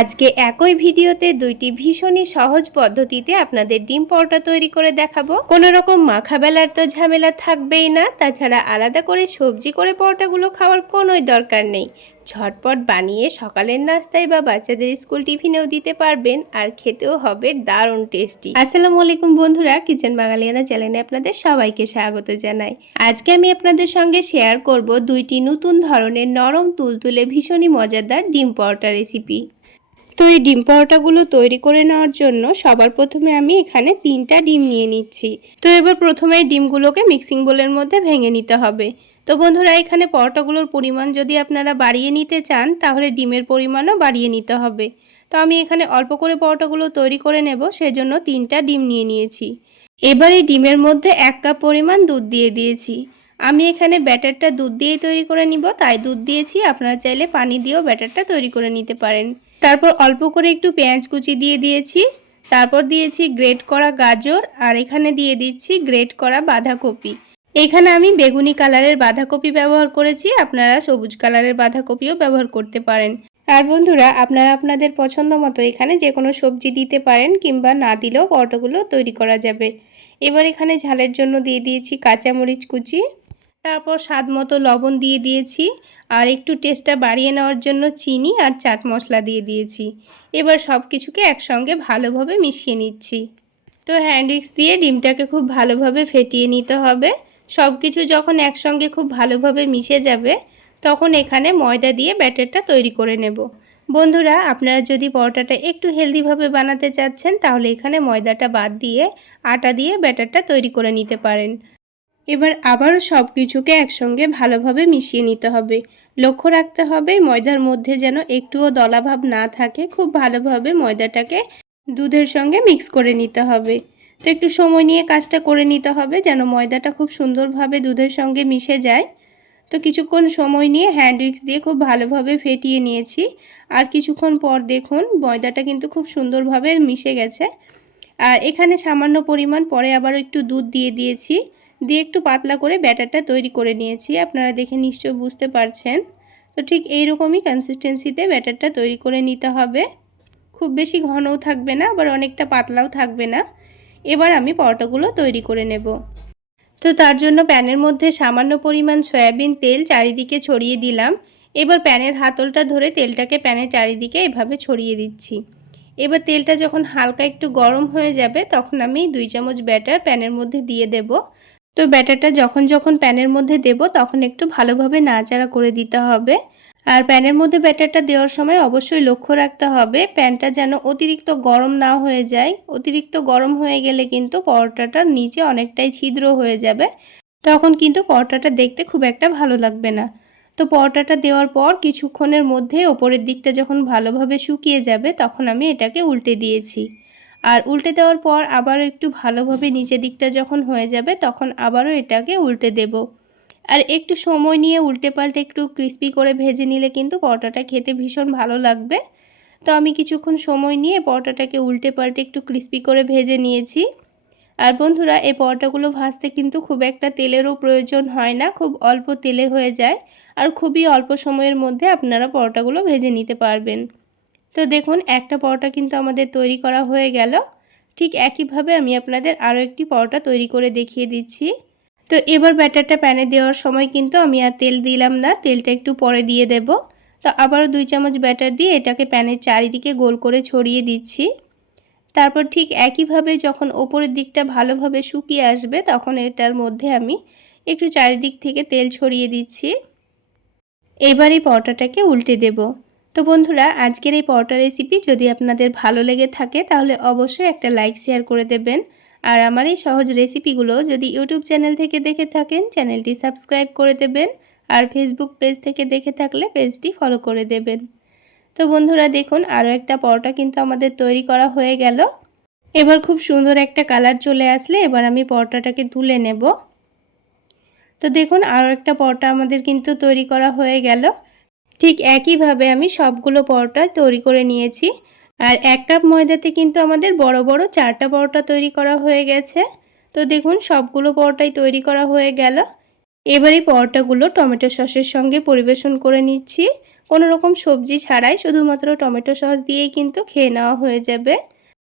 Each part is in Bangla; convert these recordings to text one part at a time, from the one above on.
আজকে একই ভিডিওতে দুইটি ভীষণই সহজ পদ্ধতিতে আপনাদের ডিম পরোটা তৈরি করে দেখাবো। কোনো রকম মাখা বেলার তো ঝামেলা থাকবেই না, তাছাড়া আলাদা করে সবজি করে পরোটাগুলো খাওয়ার কোনোই দরকার নেই। ঝটপট বানিয়ে সকালের নাস্তায় বা বাচ্চাদের স্কুল টিফিনেও দিতে পারবেন, আর খেতেও হবে দারুণ টেস্টি। আসসালামু আলাইকুম বন্ধুরা, কিচেন বাঙালিয়ানা চ্যানেলে আপনাদের সবাইকে স্বাগত জানাই। আজকে আমি আপনাদের সঙ্গে শেয়ার করব দুইটি নতুন ধরনের নরম তুলতুলে ভীষণই মজাদার ডিম পরোটা রেসিপি। তো এই ডিম পরোটাগুলো তৈরি করে নেওয়ার জন্য সবার প্রথমে আমি এখানে তিনটা ডিম নিয়ে নিচ্ছি। তো এবার প্রথমে ডিমগুলোকে মিক্সিং বোলের মধ্যে ভেঙে নিতে হবে। তো বন্ধুরা, এখানে পরোটাগুলোর পরিমাণ যদি আপনারা বাড়িয়ে নিতে চান, তাহলে ডিমের পরিমাণও বাড়িয়ে নিতে হবে। তো আমি এখানে অল্প করে পরোটাগুলো তৈরি করে নেব, সেজন্য তিনটা ডিম নিয়ে নিয়েছি। এবার এই ডিমের মধ্যে এক কাপ পরিমাণ দুধ দিয়ে দিয়েছি। আমি এখানে ব্যাটারটা দুধ দিয়েই তৈরি করে নিব। তাই দুধ দিয়েছি, আপনারা চাইলে পানি দিয়েও ব্যাটারটা তৈরি করে নিতে পারেন। তারপর অল্প করে একটু পেঁয়াজ কুচি দিয়ে দিয়েছি। তারপর দিয়েছি গ্রেট করা গাজর আর এখানে দিয়ে দিচ্ছি গ্রেট করা বাঁধাকপি। এখানে আমি বেগুনি কালারের বাঁধাকপি ব্যবহার করেছি, আপনারা সবুজ কালারের বাঁধাকপিও ব্যবহার করতে পারেন। আর বন্ধুরা, আপনারা আপনাদের পছন্দ মতো এখানে যে কোনো সবজি দিতে পারেন কিংবা না দিলেও পরোটাগুলো তৈরি করা যাবে। এবার এখানে ঝালের জন্য দিয়ে দিয়েছি কাঁচামরিচ কুচি। তারপর স্বাদ মতো লবণ দিয়ে দিয়েছি আর একটু টেস্টটা বাড়িয়ে নেওয়ার জন্য চিনি আর চাট মশলা দিয়ে দিয়েছি। এবার সব কিছুকে একসঙ্গে ভালোভাবে মিশিয়ে নিচ্ছি। তো হ্যান্ড উইক্স দিয়ে ডিমটাকে খুব ভালোভাবে ফেটিয়ে নিতে হবে। সব কিছু যখন একসঙ্গে খুব ভালোভাবে মিশে যাবে, তখন এখানে ময়দা দিয়ে ব্যাটারটা তৈরি করে নেব। বন্ধুরা, আপনারা যদি পরোটাটা একটু হেলদিভাবে বানাতে চাচ্ছেন, তাহলে এখানে ময়দাটা বাদ দিয়ে আটা দিয়ে ব্যাটারটা তৈরি করে নিতে পারেন। এবার আবারও সব কিছুকে একসঙ্গে ভালোভাবে মিশিয়ে নিতে হবে। লক্ষ্য রাখতে হবে, ময়দার মধ্যে যেন একটুও দলাভাব না থাকে, খুব ভালোভাবে ময়দাটাকে দুধের সঙ্গে মিক্স করে নিতে হবে। তো একটু সময় নিয়ে কাজটা করে নিতে হবে যেন ময়দাটা খুব সুন্দরভাবে দুধের সঙ্গে মিশে যায়। তো কিছুক্ষণ সময় নিয়ে হ্যান্ড উইক্স দিয়ে খুব ভালোভাবে ফেটিয়ে নিয়েছি। আর কিছুক্ষণ পর দেখুন, ময়দাটা কিন্তু খুব সুন্দরভাবে মিশে গেছে। আর এখানে সামান্য পরিমাণ পরে আবার একটু দুধ দিয়ে দিয়েছি। দিয়ে একটু পাতলা করে ব্যাটারটা তৈরি করে নিয়েছি। আপনারা দেখে নিশ্চয় বুঝতে পারছেন। তো ঠিক এইরকমই কনসিস্টেন্সিতে ব্যাটারটা তৈরি করে নিতে হবে। খুব বেশি ঘনও থাকবে না, আবার অনেকটা পাতলাও থাকবে না। এবার আমি পরোটাগুলো তৈরি করে নেব। তো তার জন্য প্যানের মধ্যে সামান্য পরিমাণ সয়াবিন তেল চারিদিকে ছড়িয়ে দিলাম। এবার প্যানের হাতলটা ধরে তেলটাকে প্যানের চারিদিকে এভাবে ছড়িয়ে দিচ্ছি। এবার তেলটা যখন হালকা একটু গরম হয়ে যাবে, তখন আমি দুই চামচ ব্যাটার প্যানের মধ্যে দিয়ে দেব। তো ব্যাটারটা যখন যখন প্যানের মধ্যে দেব, তখন একটু ভালোভাবে নাড়াচাড়া করে দিতে হবে। আর প্যানের মধ্যে ব্যাটারটা দেওয়ার সময় অবশ্যই লক্ষ্য রাখতে হবে, প্যানটা যেন অতিরিক্ত গরম না হয়ে যায়। অতিরিক্ত গরম হয়ে গেলে কিন্তু পরোটাটার নিচে অনেকটাই ছিদ্র হয়ে যাবে। তখন কিন্তু পরোটাটা দেখতে খুব একটা ভালো লাগবে না। তো পরোটাটা দেওয়ার পর কিছুক্ষণের মধ্যে ওপরের দিকটা যখন ভালোভাবে শুকিয়ে যাবে, তখন আমি এটাকে উল্টে দিয়েছি। আর উল্টে দেওয়ার পর আবারও একটু ভালোভাবে নিচের দিকটা যখন হয়ে যাবে, তখন আবারও এটাকে উল্টে দেব। আর একটু সময় নিয়ে উল্টে পাল্টে একটু ক্রিস্পি করে ভেজে নিলে কিন্তু পরোটাটা খেতে ভীষণ ভালো লাগবে। তো আমি কিছুক্ষণ সময় নিয়ে পরোটাটাকে উল্টে পাল্টে একটু ক্রিস্পি করে ভেজে নিয়েছি। আর বন্ধুরা, এই পরোটাগুলো ভাজতে কিন্তু খুব একটা তেলেরও প্রয়োজন হয় না, খুব অল্প তেলে হয়ে যায়। আর খুবই অল্প সময়ের মধ্যে আপনারা পরোটাগুলো ভেজে নিতে পারবেন। তো দেখুন, একটা পরোটা কিন্তু আমাদের তৈরি করা হয়ে গেল। ঠিক একইভাবে আমি আপনাদের আরও একটি পরোটা তৈরি করে দেখিয়ে দিচ্ছি। তো এবার ব্যাটারটা প্যানে দেওয়ার সময় কিন্তু আমি আর তেল দিলাম না, তেলটা একটু পরে দিয়ে দেব। তো আবারও দুই চামচ ব্যাটার দিয়ে এটাকে প্যানের চারিদিকে গোল করে ছড়িয়ে দিচ্ছি। তারপর ঠিক একইভাবে যখন ওপরের দিকটা ভালোভাবে শুকিয়ে আসবে, তখন এটার মধ্যে আমি একটু চারিদিক থেকে তেল ছড়িয়ে দিচ্ছি। এবার এই পরোটাটাকে উল্টে দেব। তো বন্ধুরা, আজকের এই পরোটা রেসিপি যদি আপনাদের ভালো লেগে থাকে, তাহলে অবশ্যই একটা লাইক শেয়ার করে দেবেন। আর আমার এই সহজ রেসিপিগুলো যদি ইউটিউব চ্যানেল থেকে দেখে থাকেন, চ্যানেলটি সাবস্ক্রাইব করে দেবেন আর ফেসবুক পেজ থেকে দেখে থাকলে পেজটি ফলো করে দেবেন। তো বন্ধুরা, দেখুন আরও একটা পরোটা কিন্তু আমাদের তৈরি করা হয়ে গেল। এবার খুব সুন্দর একটা কালার চলে আসলে এবার আমি পরোটাটাকে তুলে নেব। তো দেখুন আরও একটা পরোটা আমাদের কিন্তু তৈরি করা হয়ে গেল। ঠিক একইভাবে আমি সবগুলো পরোটা তৈরি করে নিয়েছি। আর এক কাপ ময়দাতে কিন্তু আমাদের বড় বড় চারটা পরোটা তৈরি করা হয়ে গেছে। তো দেখুন, সবগুলো পরোটাই তৈরি করা হয়ে গেল। এবারে পরোটাগুলো টমেটো সসের সঙ্গে পরিবেশন করে নিচ্ছি। কোনো রকম সবজি ছাড়াই শুধুমাত্র টমেটো সস দিয়েই কিন্তু খেয়ে নেওয়া হয়ে যাবে।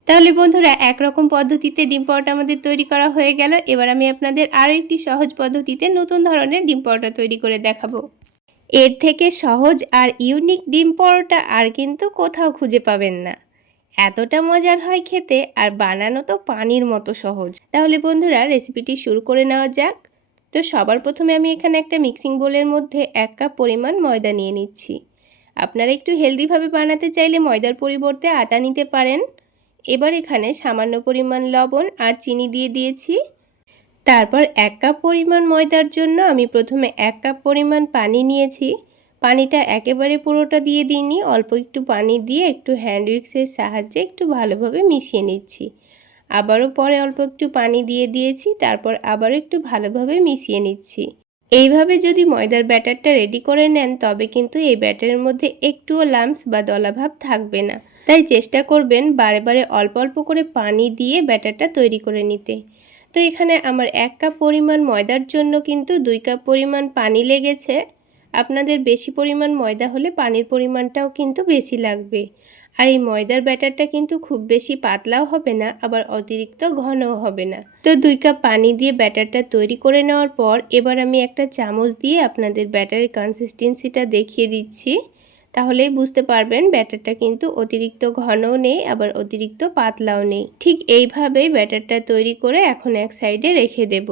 তাহলে বন্ধুরা, একরকম পদ্ধতিতে ডিম পরোটা আমাদের তৈরি করা হয়ে গেল। এবার আমি আপনাদের আরও একটি সহজ পদ্ধতিতে নতুন ধরনের ডিম পরোটা তৈরি করে দেখাবো। এর থেকে সহজ আর ইউনিক ডিম পরোটা আর কিন্তু কোথাও খুঁজে পাবেন না। এতটা মজার হয় খেতে আর বানানো তো পানির মতো সহজ। তাহলে বন্ধুরা রেসিপিটি শুরু করে নেওয়া যাক। তো সবার প্রথমে আমি এখানে একটা মিক্সিং বোলের মধ্যে এক কাপ পরিমাণ ময়দা নিয়ে নিচ্ছি। আপনারা একটু হেলদিভাবে বানাতে চাইলে ময়দার পরিবর্তে আটা নিতে পারেন। এবার এখানে সামান্য পরিমাণ লবণ আর চিনি দিয়ে দিয়েছি। তারপর এক কাপ পরিমাণ ময়দার জন্য আমি প্রথমে এক কাপ পরিমাণ পানি নিয়েছি। পানিটা একেবারে পুরোটা দিয়ে দিইনি, অল্প একটু পানি দিয়ে একটু হ্যান্ড উইক্সের সাহায্যে একটু ভালোভাবে মিশিয়ে নিচ্ছি। আবারও পরে অল্প একটু পানি দিয়ে দিয়েছি, তারপর আবারও একটু ভালোভাবে মিশিয়ে নিচ্ছি। এইভাবে যদি ময়দার ব্যাটারটা রেডি করে নেন, তবে কিন্তু এই ব্যাটারের মধ্যে একটুও লামস বা দলাভাব থাকবে না। তাই চেষ্টা করবেন বারে বারে অল্প অল্প করে পানি দিয়ে ব্যাটারটা তৈরি করে নিতে। তো এখানে আমার এক কাপ পরিমাণ ময়দার জন্য কিন্তু দুই কাপ পরিমাণ পানি লেগেছে। আপনাদের বেশি পরিমাণ ময়দা হলে পানির পরিমাণটাও কিন্তু বেশি লাগবে। আর এই ময়দার ব্যাটারটা কিন্তু খুব বেশি পাতলাও হবে না, আবার অতিরিক্ত ঘনও হবে না। তো দুই কাপ পানি দিয়ে ব্যাটারটা তৈরি করে নেওয়ার পর এবার আমি একটা চামচ দিয়ে আপনাদের ব্যাটারের কনসিস্টেন্সিটা দেখিয়ে দিচ্ছি। তাহলেই বুঝতে পারবেন ব্যাটারটা কিন্তু অতিরিক্ত ঘনও নেই, আবার অতিরিক্ত পাতলাও নেই। ঠিক এইভাবেই ব্যাটারটা তৈরি করে এখন এক সাইডে রেখে দেব।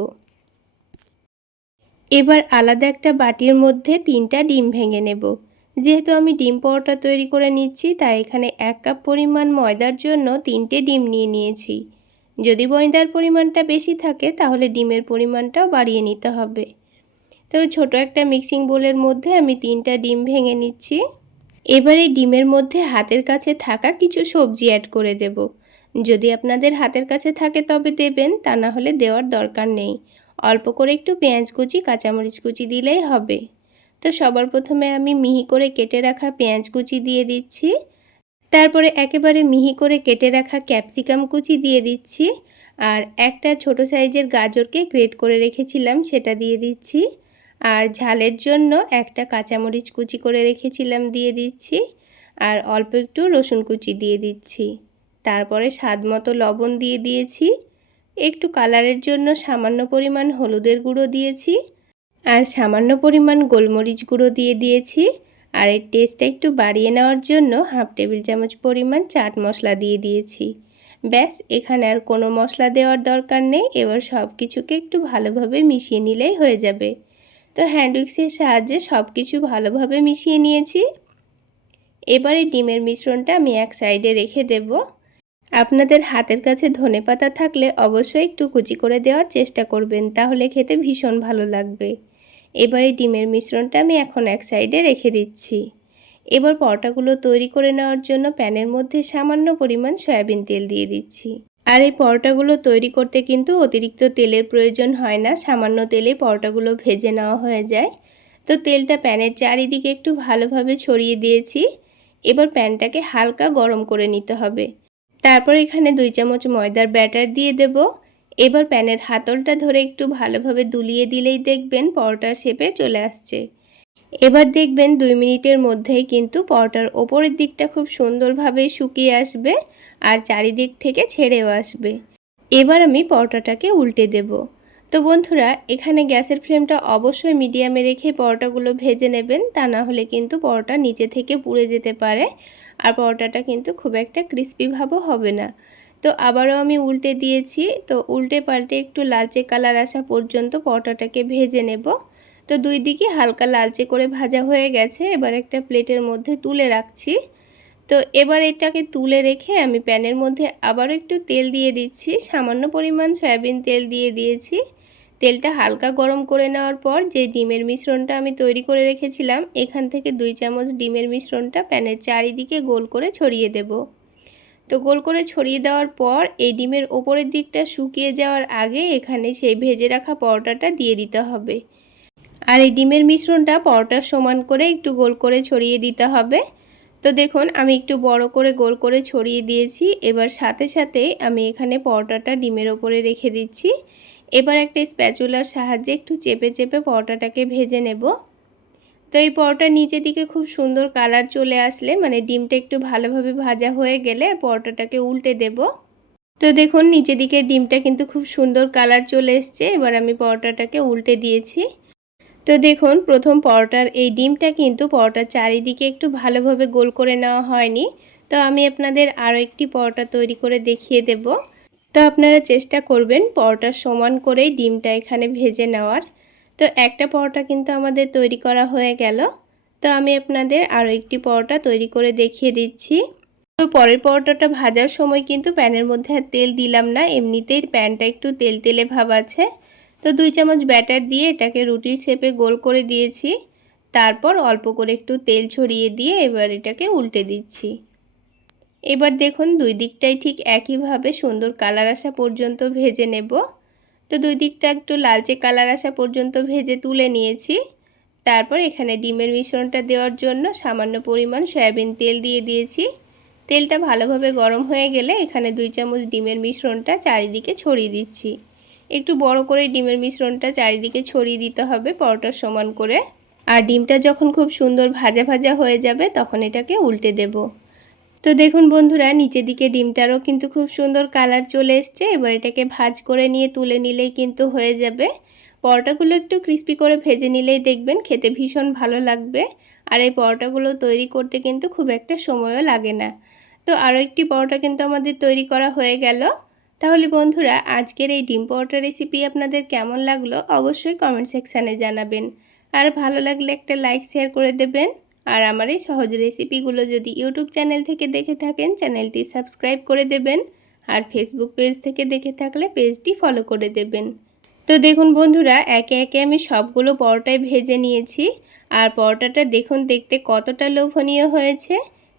এবার আলাদা একটা বাটির মধ্যে তিনটা ডিম ভেঙে নেব। যেহেতু আমি ডিম পরোটা তৈরি করে নিচ্ছি, তাই এখানে এক কাপ পরিমাণ ময়দার জন্য তিনটে ডিম নিয়ে নিয়েছি। যদি ময়দার পরিমাণটা বেশি থাকে, তাহলে ডিমের পরিমাণটাও বাড়িয়ে নিতে হবে। তো ছোট একটা মিক্সিং বোলের মধ্যে আমি তিনটা ডিম ভেঙে নিচ্ছি। এবার ডিমের মধ্যে হাতের কাছে থাকা কিছু সবজি অ্যাড করে দেব। যদি আপনাদের হাতের কাছে থাকে তবে দেবেন, তা না হলে দেওয়ার দরকার নেই। অল্প করে একটু পেঁয়াজ কুচি, কাঁচামরিচ কুচি দিলেই হবে। তো সবার প্রথমে আমি মিহি করে কেটে রাখা পেঁয়াজ কুচি দিয়ে দিচ্ছি। তারপরে একেবারে মিহি করে কেটে রাখা ক্যাপসিকাম কুচি দিয়ে দিচ্ছি। আর একটা ছোট সাইজের গাজরকে গ্রেট করে রেখেছিলাম, সেটা দিয়ে দিচ্ছি। আর ঝালের জন্য একটা কাঁচামরিচ কুচি করে রেখেছিলাম, দিয়ে দিচ্ছি। আর অল্প একটু রসুন কুচি দিয়ে দিচ্ছি। তারপরে স্বাদ মতো লবণ দিয়ে দিয়েছি। একটু কালারের জন্য সামান্য পরিমাণ হলুদের গুঁড়ো দিয়েছি। আর সামান্য পরিমাণ গোলমরিচ গুঁড়ো দিয়ে দিয়েছি। আর এর টেস্টটা একটু বাড়িয়ে নেওয়ার জন্য হাফ টেবিল চামচ পরিমাণ চাট মশলা দিয়ে দিয়েছি। ব্যাস, এখানে আর কোনো মশলা দেওয়ার দরকার নেই। এবার সব কিছুকে একটু ভালোভাবে মিশিয়ে নিলেই হয়ে যাবে। তো হ্যান্ড উইক্সের সাহায্যে সব কিছু ভালোভাবে মিশিয়ে নিয়েছি। এবারে ডিমের মিশ্রণটা আমি এক সাইডে রেখে দেব। আপনাদের হাতের কাছে ধনে পাতা থাকলে অবশ্যই একটু কুচি করে দেওয়ার চেষ্টা করবেন, তাহলে খেতে ভীষণ ভালো লাগবে। এবারে ডিমের মিশ্রণটা আমি এখন এক সাইডে রেখে দিচ্ছি। এবার পরোটাগুলো তৈরি করে নেওয়ার জন্য প্যানের মধ্যে সামান্য পরিমাণ সয়াবিন তেল দিয়ে দিচ্ছি। আর এই পরোটাগুলো তৈরি করতে কিন্তু অতিরিক্ত তেলের প্রয়োজন হয় না। সামান্য তেলে পরোটাগুলো ভেজে নেওয়া হয়ে যায়। তো তেলটা প্যানের চারিদিকে একটু ভালোভাবে ছড়িয়ে দিয়েছি। এবার প্যানটাকে হালকা গরম করে নিতে হবে। তারপর এখানে দুই চামচ ময়দার ব্যাটার দিয়ে দেব। এবার প্যানের হাতলটা ধরে একটু ভালোভাবে দুলিয়ে দিলেই দেখবেন পরোটার শেপে চলে আসছে। এবার দেখবেন দুই মিনিটের মধ্যেই কিন্তু পরোটার ওপরের দিকটা খুব সুন্দরভাবে শুকিয়ে আসবে আর চারিদিক থেকে ছেড়েও আসবে। এবার আমি পরোটাটাকে উল্টে দেব। তো বন্ধুরা, এখানে গ্যাসের ফ্লেমটা অবশ্যই মিডিয়ামে রেখে পরোটাগুলো ভেজে নেবেন, তা না হলে কিন্তু পরোটা নিচে থেকে পুড়ে যেতে পারে আর পরোটাটা কিন্তু খুব একটা ক্রিস্পিভাবও হবে না। তো আবারও আমি উল্টে দিয়েছি। তো উল্টে পাল্টে একটু লালচে কালার আসা পর্যন্ত পরোটাটাকে ভেজে নেব। তো দুই দিকে হালকা লালচে করে ভাজা হয়ে গেছে। এবার একটা প্লেটের মধ্যে তুলে রাখছি। তো এবার এটাকে তুলে রেখে আমি প্যানের মধ্যে আবারও একটু তেল দিয়ে দিচ্ছি। সামান্য পরিমাণ সয়াবিন তেল দিয়ে দিয়েছি। তেলটা হালকা গরম করে নেওয়ার পর যে ডিমের মিশ্রণটা আমি তৈরি করে রেখেছিলাম, এখান থেকে দুই চামচ ডিমের মিশ্রণটা প্যানের চারিদিকে গোল করে ছড়িয়ে দেব। তো গোল করে ছড়িয়ে দেওয়ার পর এই ডিমের ওপরের দিকটা শুকিয়ে যাওয়ার আগে এখানে সেই ভেজে রাখা পরোটাটা দিয়ে দিতে হবে। আর এই ডিমের মিশ্রণটা পরোটার সমান করে একটু গোল করে ছড়িয়ে দিতে হবে। তো দেখুন, আমি একটু বড় করে গোল করে ছড়িয়ে দিয়েছি। এবার সাথে সাথে আমি এখানে পরোটাটা ডিমের ওপরে রেখে দিচ্ছি। এবার একটা স্প্যাচুলার সাহায্যে একটু চেপে চেপে পরোটাটাকে ভেজে নেব। তো এই পরোটার নিচে দিকে খুব সুন্দর কালার চলে আসলে মানে ডিমটা একটু ভালোভাবে ভাজা হয়ে গেলে পরোটাটাকে উল্টে দেব। তো দেখুন নিচে দিকে ডিমটা কিন্তু খুব সুন্দর কালার চলে এসছে। এবার আমি পরোটাটাকে উল্টে দিয়েছি। তো দেখুন, প্রথম পরোটার এই ডিমটা কিন্তু পরোটার চারিদিকে একটু ভালোভাবে গোল করে নেওয়া হয়নি। তো আমি আপনাদের আরও একটি পরোটা তৈরি করে দেখিয়ে দেব। তো আপনারা চেষ্টা করবেন পরোটা সমান করেই ডিমটা এখানে ভেজে নেওয়ার। তো একটা পরোটা কিন্তু আমাদের তৈরি করা হয়ে গেল। তো আমি আপনাদের আরও একটি পরোটা তৈরি করে দেখিয়ে দিচ্ছি। তো পরের পরোটাটা ভাজার সময় কিন্তু প্যানের মধ্যে আর তেল দিলাম না, এমনিতেই প্যানটা একটু তেল তেলে ভাব আছে। তো দুই চামচ ব্যাটার দিয়ে এটাকে রুটির শেপে গোল করে দিয়েছি। তারপর অল্প করে একটু তেল ছড়িয়ে দিয়ে এবার এটাকে উল্টে দিচ্ছি। এবার দেখুন, দুই দিকটাই ঠিক একইভাবে সুন্দর কালার আসা পর্যন্ত ভেজে নেব। তো দুই দিকটা একটু লালচে কালার আসা পর্যন্ত ভেজে তুলে নিয়েছি। তারপর এখানে ডিমের মিশ্রণটা দেওয়ার জন্য সামান্য পরিমাণ সয়াবিন তেল দিয়ে দিয়েছি। তেলটা ভালোভাবে গরম হয়ে গেলে এখানে দুই চামচ ডিমের মিশ্রণটা চারিদিকে ছড়িয়ে দিচ্ছি। একটু বড় করে ডিমের মিশ্রণটা চারিদিকে ছড়িয়ে দিতে হবে পরোটার সমান করে। আর ডিমটা যখন খুব সুন্দর ভাজা ভাজা হয়ে যাবে, তখন এটাকে উল্টে দেব। তো দেখুন বন্ধুরা, নিচের দিকে ডিমটারও কিন্তু খুব সুন্দর কালার চলে এসছে। এবার এটাকে ভাজ করে নিয়ে তুলে নিলেই কিন্তু হয়ে যাবে। পরোটাগুলো একটু ক্রিস্পি করে ভেজে নিলেই দেখবেন খেতে ভীষণ ভালো লাগবে। আর এই পরোটাগুলো তৈরি করতে কিন্তু খুব একটা সময়ও লাগে না। তো আরও একটি পরোটা কিন্তু আমাদের তৈরি করা হয়ে গেল। তাহলে বন্ধুরা, আজকের এই ডিম পরোটা রেসিপি আপনাদের কেমন লাগল অবশ্যই কমেন্ট সেকশানে জানাবেন। আর ভালো লাগলে একটা লাইক শেয়ার করে দেবেন। আর আমার এই সহজ রেসিপিগুলো যদি ইউটিউব চ্যানেল থেকে দেখে থাকেন চ্যানেলটি সাবস্ক্রাইব করে দেবেন। আর ফেসবুক পেজ থেকে দেখে থাকলে পেজটি ফলো করে দেবেন। তো দেখুন বন্ধুরা, একে একে আমি সবগুলো পরোটায় ভেজে নিয়েছি। আর পরোটাটা দেখুন, দেখতে কতটা লোভনীয় হয়েছে।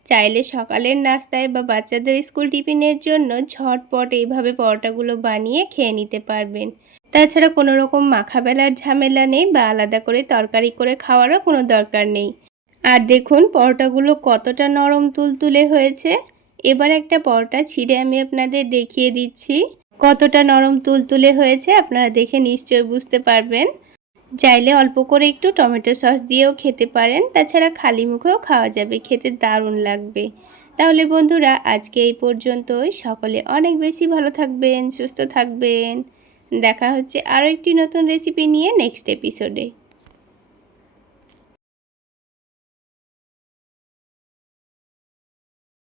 চাইলে সকালের নাস্তায় বা বাচ্চাদের স্কুল টিফিনের জন্য ঝটপট এইভাবে পরোটাগুলো বানিয়ে খেয়ে নিতে পারবেন। তাছাড়া কোনো রকম মাখাবেলার ঝামেলা নেই বা আলাদা করে তরকারি করে খাওয়ারও কোনো দরকার নেই। আর দেখুন, পরোটাগুলো কতটা নরম তুলতুলে হয়েছে। এবার একটা পরোটা ছিঁড়ে আমি আপনাদের দেখিয়ে দিচ্ছি। কতটা নরম তুলতুলে হয়েছে আপনারা দেখে নিশ্চয় বুঝতে পারবেন। চাইলে অল্প করে একটু টমেটো সস দিয়েও খেতে পারেন। তাছাড়া খালি মুখেও খাওয়া যাবে, খেতে দারুণ লাগবে। তাহলে বন্ধুরা, আজকে এই পর্যন্তই। সকলে অনেক বেশি ভালো থাকবেন, সুস্থ থাকবেন। দেখা হচ্ছে আরও একটি নতুন রেসিপি নিয়ে নেক্সট এপিসোডে